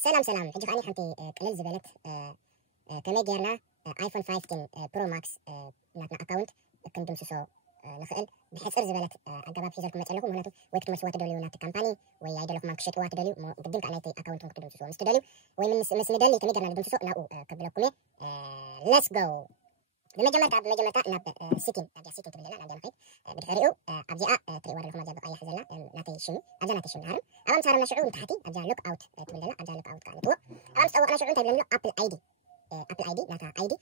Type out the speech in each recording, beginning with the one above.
سلام حجي خاني حنتي قلل زبلت كما جيرنا ايفون 15 برو ماكس ناتنا اكونت كم دمسسو نخእል بحصر زبلت أجابات في ذلك مسألة مهنته وقت مسوات دولي ونات كامباني ويعيد لكم ماركشيت وات دولي قدمت على تي أكاونت ممكن تدمسسو مستدلي ومن مسندلي كم جرنا دمسسو ناو قبلكم let's go بمجمرتا ناب سيتين أبجا سيتين تبدلا ناب جامخيت بدحريو أبجا تريوار لكم أبجا أي حزلا ناتي شنو أبجا ناتي شنو هرم أمام صار نشعو نتحتي أبجا لوك أوت تبدلا أبجا لوك أوت كانتو أمام سوى نشعو تبدلا له أبل أي دي ناتا أي دي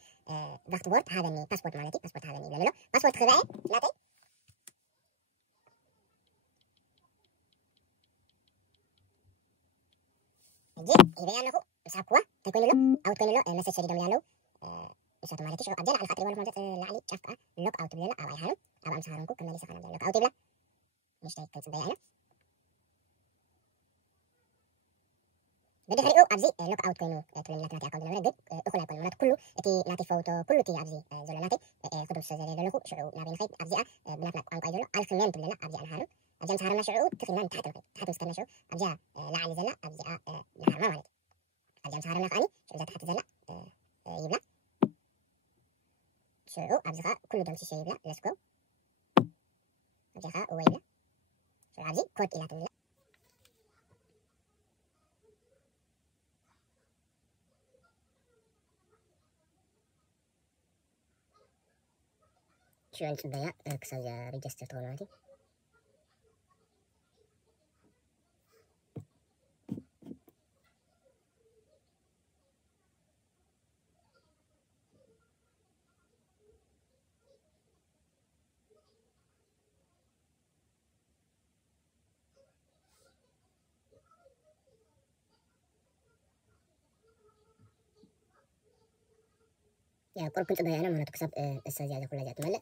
ضغط بورد هذا ني باسبورت مالتي باسبورت هذا ني له باسبورت خذائي ناتي جيب إذا يالله مساكوا تكون له أو تكون له مسج شديد ملالو مسات مالتي شو أبجا على خاطر ولا فهمت لعلي شافك لوك أوت بلا أو أي حاجة أبغى أمسحرنكو كمل لي سخنا لوك أوت بلا مش تايك كنت ضيعنا بدي خليه أبزي لوك أوت كينو تقول لك ناتي أكاونت ولا جد أخلا كل منات كله تي ناتي فوتو كله تي أبزي زولا ناتي خدم سجل لوكو شعو نابين خيط أبزي بنات لك أنك أيدلو الخمين تبلا أبزي أنا هارم أبزي أمسحرنا شعو تخلينا تحت الخيط تحت مستنى شعو أبزي لعلي زلا أبزي نهار ما مالتي أبزي أمسحرنا خاني شعو تحت زلا يبلا شعو أبزي خا كله دم شيء يبلا let's go أبزي خا ويبلا شعو أبزي كود إلى تبلا شو أنت تبيع كسر ريجستر توناتي يا قرب كنت ضيعنا ما تكسب السجادة كلها جات ملأ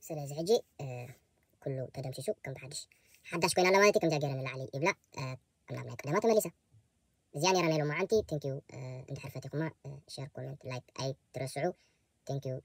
سلازي حجي كله تدم شيشو كم حدش كوين على مالتي كم جاجيرنا لعلي إبلا كم نعمل قدامات مليسة زياني رانيلو معنتي ثانك يو عند حرفتكم شير كومنت لايك أي ترسعوا ثانك يو